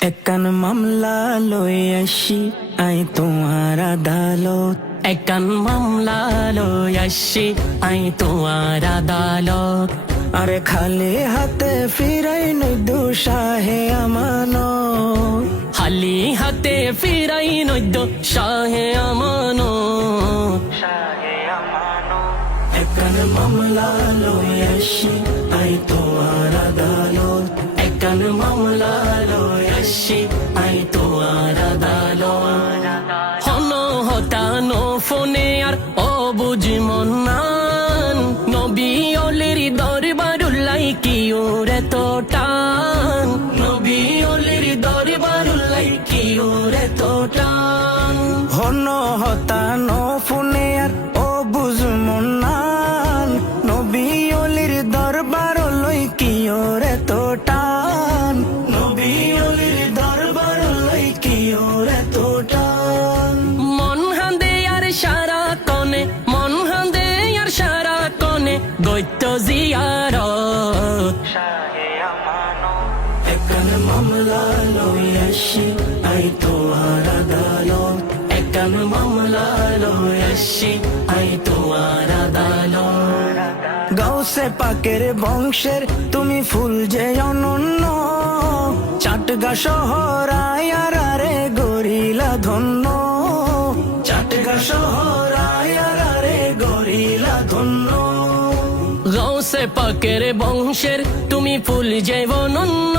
একখান মামলা লই আসি আই তোমার আদালত। একখান মামলা লই আসি আই তোমার আদালত। আরে খালি হাতে ফিরাই নই দুঃসাহে আমানত। খালি হাতে ফিরাই নদ্য শাহে আমানত। একখান মামলা লই আসি আই তোমার আদালত। একখান মামলা লই আসি আই তোমার আদালত। হন হতানো ফোনে আর অবুঝ মন্নান, নবী অলির দরবারুল্লাই কি ওরে তো টান। নবী অলির দরবারুল্লাই কি ওরে তো টান। হন হতানো ফোনে আর ও বুঝ মন্নান, নবী অলির দরবার লই কি ওরে তো টান। নবী অলির দরবার লই কি ওরে তো টান। মন হান্দে আর সারা কনে, মন হান্দে আর সারা কনে গৈত্য জিয়ারত। একখান মামলা লই আসি আই তোমার আদালত। একখান মামলা লই আসি আই তোমার আদালত। গাউসে পাকের বংশের তুমি ফুল যে অনন্য, চাটগা শহর আয়ারে গরিলা ধন্য। চাটগা শহর আয়ারে গরিলা ধন্য। গৌসে পাকের বংশের তুমি ফুল যে অনন্য,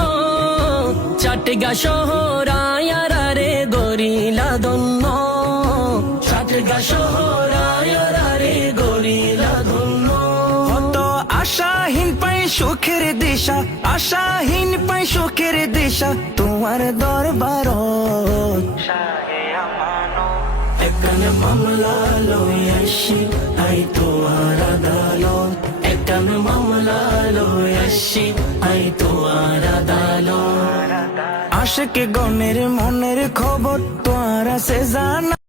চাটগা শহর আয়ারে গরিলা ধন্য। চাটগা শহর আয়ারে গরিলা ধন্য। হত আশাহীন পাই সুখের দিশা, আশাহীন পাই সুখের দিশা তোমার দরবারত। একখান মামলা লই আসি আই তোমার আদালত। একখান মামলা লই আসি আই তোমার আদালত। আশেক গণের মনের খবর তোর আছে জানা।